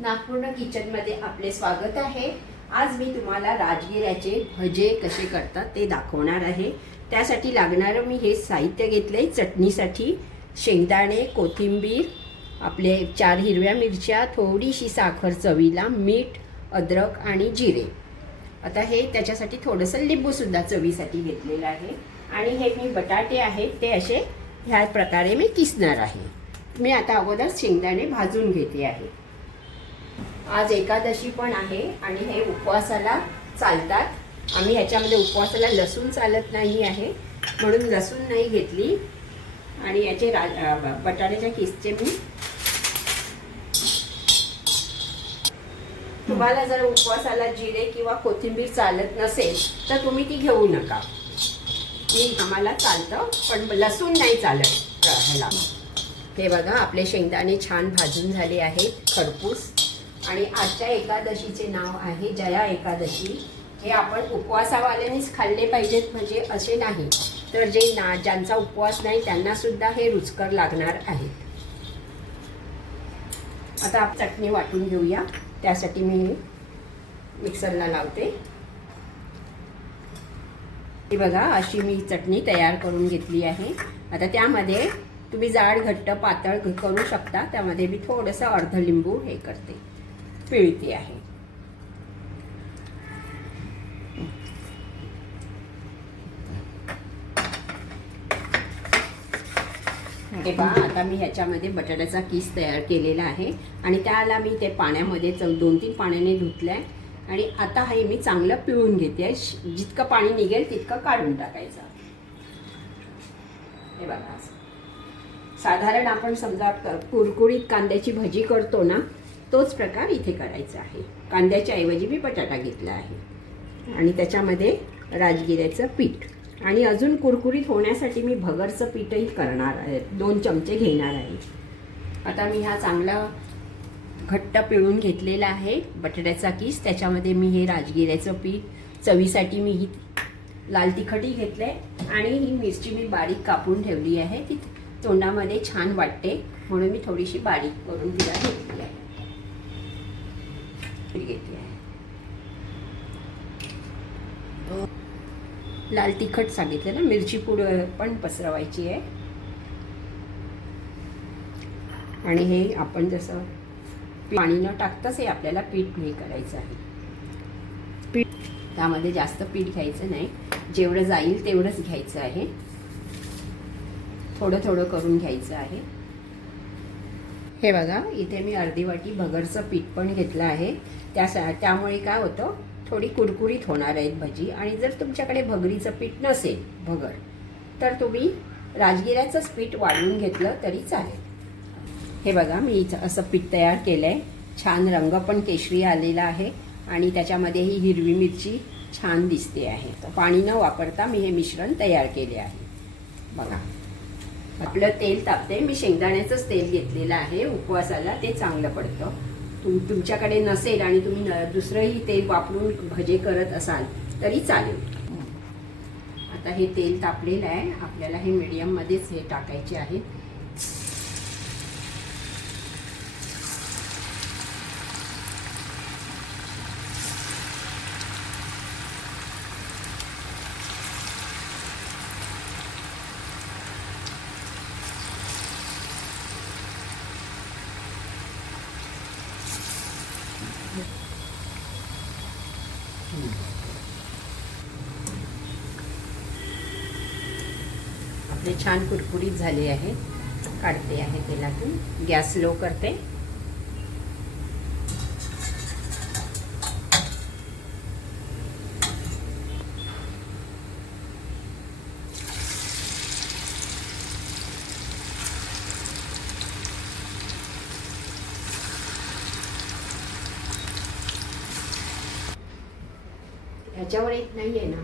नागपूर्ण किचनमध्ये आपले स्वागत आहे. आज मी तुम्हाला राजगिऱ्याचे भजे कसे करतात ते दाखवणार आहे. त्यासाठी लागणारं मी हे साहित्य घेतले चटणीसाठी. शेंगदाणे कोथिंबीर आपले चार हिरव्या मिरच्या थोडीशी साखर चवीला मीठ अद्रक आणि जिरे. आता हे त्याच्यासाठी थोडंसं लिंबूसुद्धा चवीसाठी घेतलेलं आहे. आणि हे मी बटाटे आहेत ते असे ह्या प्रकारे मी किसणार आहे. मी आता अगोदर शेंगदाणे भाजून घेते आहे. आज एकादशी पण आहे आणि हे उपवासाला चालतात. आम्ही ह्याच्यामध्ये उपवासाला लसूण चालत नाही आहे. म्हणून लसूण नाही घेतली. आणि याचे रा बटाट्याच्या किसचे मी तुम्हाला जर उपवासाला जिरे किंवा कोथिंबीर चालत नसेल तर तुम्ही ती घेऊ नका. मी आम्हाला चालतं पण लसूण नाही चालत ह्याला हे बघा आपले शेंगदाणे छान भाजून झाले आहेत खरपूस. आणि आजच्या एकादशीचे नाव आहे जया एकादशी. हे आपण उपवासावाल्यांनीच खाल्ले पाहिजेत म्हणजे असे नाही. तर जे ना ज्यांचा उपवास नाही त्यांना सुद्धा हे रुचकर लागणार आहेत. आता चटणी वाटून घेऊया. त्यासाठी मी मिक्सरला लावते. ते बघा अशी मी चटणी तयार करून घेतली आहे. आता त्यामध्ये तुम्ही जाड घट्ट पातळ करू शकता. त्यामध्ये मी थोडंसं अर्ध लिंबू हे करते. पिळते आहे. हे पहा आता मी ह्याच्यामध्ये बटाट्याचा किस तयार केलेला आहे आणि त्याला मी ते पाण्यामध्ये चव दोन तीन पाण्याने धुतलंय. आणि आता हे मी चांगलं पिळून घेते. जितकं पाणी निघेल तितकं काढून टाकायचं. हे बघा. साधारण आपण समजा कुरकुरीत कांद्याची भजी करतो ना तोच प्रकार इथे करायचा आहे. कांद्याच्या ऐवजी मी बटाटा घेतला आहे. आणि त्याच्यामध्ये राजगिऱ्याचं पीठ. आणि अजून कुरकुरीत होण्यासाठी मी भगरचं पीठही करणार आहे. दोन चमचे घेणार आहे. आता मी हा चांगला घट्ट पिळून घेतलेला आहे. बटाट्याचा किस त्याच्यामध्ये मी हे राजगिऱ्याचं पीठ चवीसाठी मी ही लाल तिखटही घेतले आणि ही मिरची मी बारीक कापून ठेवली आहे. ती तोंडामध्ये छान वाटते. म्हणून मी थोडीशी बारीक करून तिला घेतली आहे घेते. आहे लाल तिखट सांगितलं ना मिरची पूड पण पसरवायची आहे. आणि हे आपण जसं पाणी न टाकताच हे आपल्याला पीठ हे करायचं आहे. पीठ त्यामध्ये जास्त पीठ घ्यायचं नाही. जेवढं जाईल तेवढंच घ्यायचं आहे. थोडं थोडं करून घ्यायचं आहे. हे बघा इथे मी अर्धी वाटी भगरचं पीठ पण घेतलं आहे. त्या त्यामुळे काय होतं थोडी कुरकुरीत होणार आहेत भजी. आणि जर तुमच्याकडे भगरीचं पीठ नसेल भगर तर तुम्ही राजगिऱ्याचंच पीठ वाढवून घेतलं तरी चालेल. हे बघा मी इथं असं पीठ तयार केलं आहे छान रंग पण केशरी आलेला आहे. आणि त्याच्यामध्ये ही हिरवी मिरची छान दिसते आहे. तर पाणी न वापरता मी हे मिश्रण तयार केले आहे. बघा. आपलं तेल तापते मी शेंगदाण्याचंच तेल घेतलेलं आहे. उपवासाला ते चांगलं पडतं. तुम तुमच्याकडे नसेल आणि तुम्ही न दुसरंही तेल वापरून भजे करत असाल तरी चालेल. आता हे तेल तापलेलं आहे. आपल्याला हे मीडियममध्येच हे टाकायचे आहे. आपले छान कुरकुरीत झाले आहे. काढते आहे तेलातून. गॅस लो करते. ह्याच्यावर येत नाहीये ना?